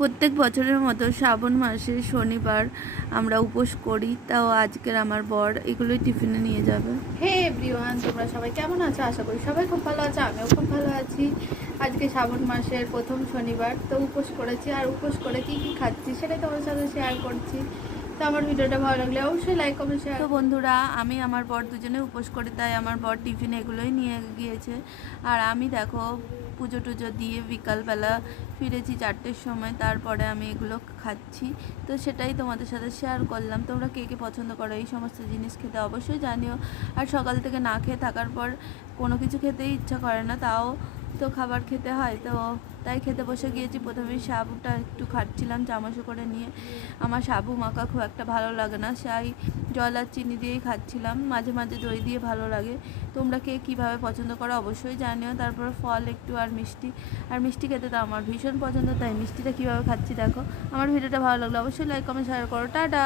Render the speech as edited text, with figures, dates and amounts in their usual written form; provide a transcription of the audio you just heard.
প্রত্যেক বছরের মতো শ্রাবণ মাসে শনিবার আমরা উপোস করি, তাও আজকের আমার বর এগুলোই টিফিনে নিয়ে যাবে। হে এভরিওয়ান, তোমরা সবাই কেমন আছো? আশা করি সবাই খুব ভালো আছে, আমিও খুব ভালো আছি। আজকে শ্রাবণ মাসের প্রথম শনিবার, তো উপোস করেছি। আর উপোস করে কি কি খাচ্ছি সেটাই তোমার সাথে শেয়ার করছি। তো আমার ভিডিওটা ভালো লাগলে অবশ্যই লাইক কমেন্ট শেয়ার। তো বন্ধুরা, আমি আমার বর দুজনে উপোস করি, তাই আমার বর টিফিনে এগুলোই নিয়ে গিয়েছে। আর আমি দেখো পুজো টুজো দিয়ে বিকালবেলা ফিরেছি 4টের সময়, তারপরে আমি এগুলো খাচ্ছি। তো সেটাই তোমাদের সাথে শেয়ার করলাম। তোমরা কে কে পছন্দ করো এই সমস্ত জিনিস খেতে অবশ্যই জানিও। আর সকাল থেকে না খেয়ে থাকার পর কোনো কিছু খেতেই ইচ্ছা করে না, তাও তো খাবার খেতে হয়, তো তাই খেতে বসে গিয়েছি। প্রথমে সাবুটা একটু খাচ্ছিলাম চামচে করে নিয়ে। আমার সাবু মাখা খুব একটা ভালো লাগে না, সেই জল আর চিনি দিয়েই খাচ্ছিলাম। মাঝে মাঝে দই দিয়ে ভালো লাগে। তোমরা কে কীভাবে পছন্দ করো অবশ্যই জানিও। তারপর ফল একটু আর মিষ্টি খেতে তো আমার ভীষণ পছন্দ, তাই মিষ্টিটা কীভাবে খাচ্ছি দেখো। আমার ভিডিওটা ভালো লাগলো অবশ্যই লাইক কমেন্ট শেয়ার করো। টাটা।